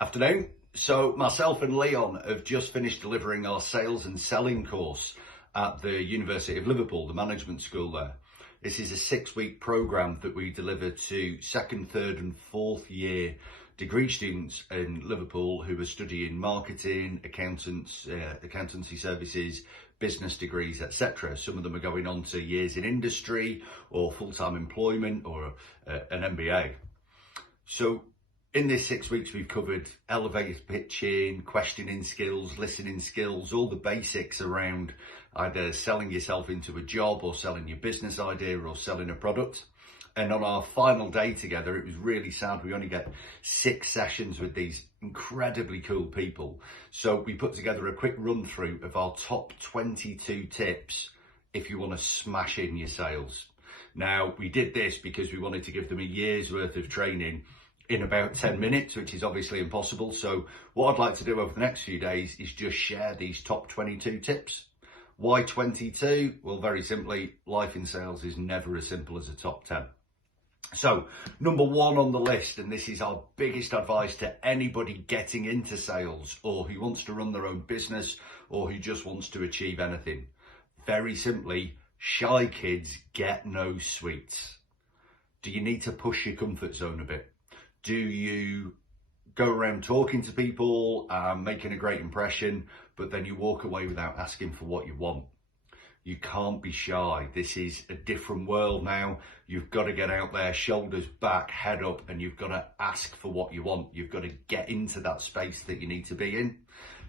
Afternoon. So myself and Leon have just finished delivering our sales and selling course at the University of Liverpool, the management school there. This is a 6-week program that we deliver to second, third and fourth year degree students in Liverpool who are studying marketing, accountancy services, business degrees, etc. Some of them are going on to years in industry or full-time employment or an MBA. So in this 6 weeks, we've covered elevator pitching, questioning skills, listening skills, all the basics around either selling yourself into a job or selling your business idea or selling a product. And on our final day together, it was really sad. We only get 6 sessions with these incredibly cool people. So we put together a quick run through of our top 22 tips if you want to smash in your sales. Now, we did this because we wanted to give them a year's worth of training in about 10 minutes, which is obviously impossible. So what I'd like to do over the next few days is just share these top 22 tips. Why 22? Well, very simply, life in sales is never as simple as a top 10. So number 1 on the list, and this is our biggest advice to anybody getting into sales or who wants to run their own business or who just wants to achieve anything. Very simply, shy kids get no sweets. Do you need to push your comfort zone a bit? Do you go around talking to people, making a great impression, but then you walk away without asking for what you want? You can't be shy. This is a different world now. You've got to get out there, shoulders back, head up, and you've got to ask for what you want. You've got to get into that space that you need to be in.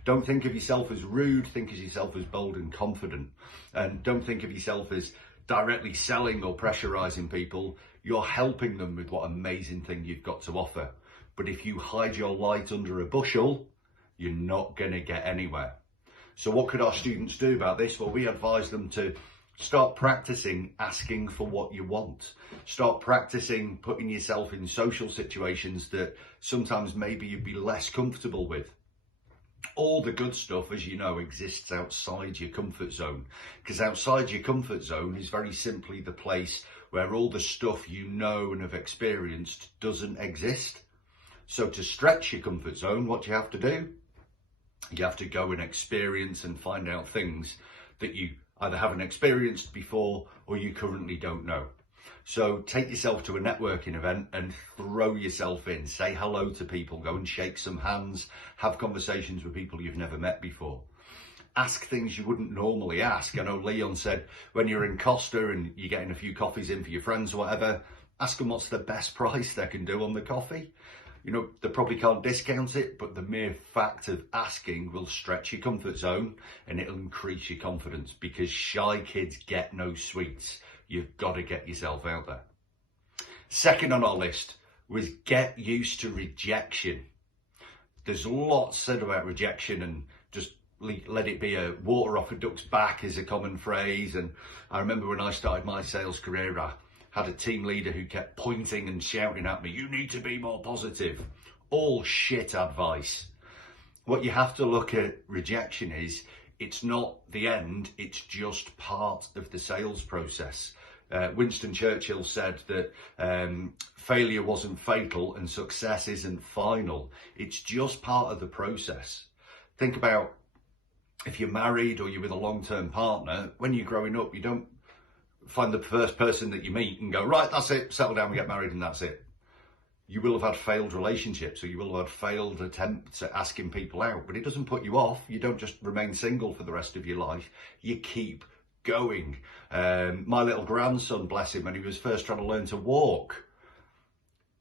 Don't think of yourself as rude. Think of yourself as bold and confident. And don't think of yourself as directly selling or pressurizing people. You're helping them with what amazing thing you've got to offer. But if you hide your light under a bushel, you're not going to get anywhere. So what could our students do about this? Well, we advise them to start practicing asking for what you want. Start practicing putting yourself in social situations that sometimes maybe you'd be less comfortable with. All the good stuff, as you know, exists outside your comfort zone, because outside your comfort zone is very simply the place where all the stuff you know and have experienced doesn't exist. So to stretch your comfort zone, what do you have to do? You have to go and experience and find out things that you either haven't experienced before or you currently don't know. So take yourself to a networking event and throw yourself in. Say hello to people, go and shake some hands, have conversations with people you've never met before. Ask things you wouldn't normally ask. I know Leon said when you're in Costa and you're getting a few coffees in for your friends or whatever, ask them what's the best price they can do on the coffee. You know, they probably can't discount it, but the mere fact of asking will stretch your comfort zone and it'll increase your confidence, because shy kids get no sweets. You've got to get yourself out there. Second on our list was get used to rejection. There's lots said about rejection, and just let it be a water off a duck's back is a common phrase. And I remember when I started my sales career, I had a team leader who kept pointing and shouting at me, "You need to be more positive." All shit advice. What you have to look at rejection is, it's not the end, it's just part of the sales process. Winston Churchill said that failure wasn't fatal and success isn't final. It's just part of the process. Think about if you're married or you're with a long-term partner. When you're growing up, you don't find the first person that you meet and go, right, that's it, settle down and get married and that's it. You will have had failed relationships, or you will have had failed attempts at asking people out, but it doesn't put you off. You don't just remain single for the rest of your life. You keep going. My little grandson, bless him, when he was first trying to learn to walk,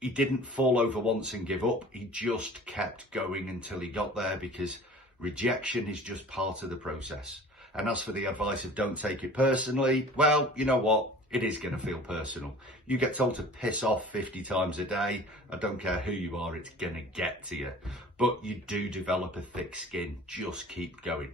he didn't fall over once and give up. He just kept going until he got there, because rejection is just part of the process. And as for the advice of don't take it personally, well, you know what? It is going to feel personal. You get told to piss off 50 times a day. I don't care who you are, it's going to get to you. But you do develop a thick skin. Just keep going.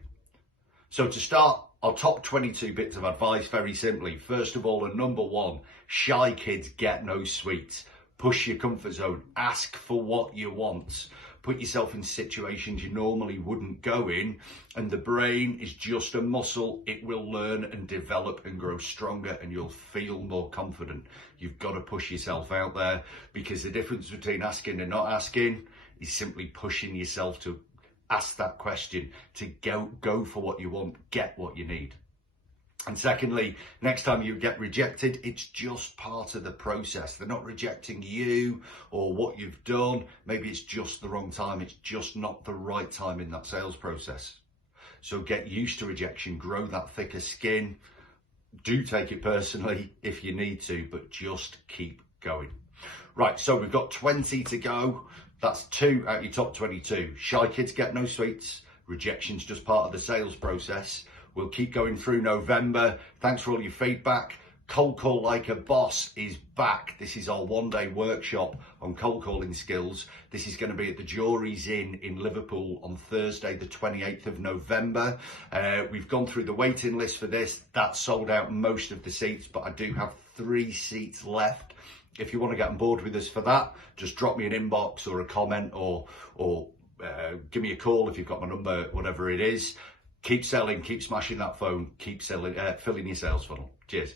So to start, our top 22 bits of advice, very simply. First of all, and number 1, shy kids get no sweets. Push your comfort zone. Ask for what you want. Put yourself in situations you normally wouldn't go in, and the brain is just a muscle. It will learn and develop and grow stronger, and you'll feel more confident. You've got to push yourself out there, because the difference between asking and not asking is simply pushing yourself to ask that question, to go for what you want, get what you need. And secondly, next time you get rejected, it's just part of the process. They're not rejecting you or what you've done. Maybe it's just the wrong time. It's just not the right time in that sales process. So get used to rejection, grow that thicker skin. Do take it personally if you need to, but just keep going. Right, so we've got 20 to go. That's 2 out of your top 22. Shy kids get no sweets. Rejection's just part of the sales process. We'll keep going through November. Thanks for all your feedback. Cold Call Like a Boss is back. This is our one-day workshop on cold calling skills. This is going to be at the Jury's Inn in Liverpool on Thursday, the 28th of November. We've gone through the waiting list for this. That's sold out most of the seats, but I do have 3 seats left. If you want to get on board with us for that, just drop me an inbox or a comment or give me a call if you've got my number, whatever it is. Keep selling, keep smashing that phone, keep selling, filling your sales funnel. Cheers.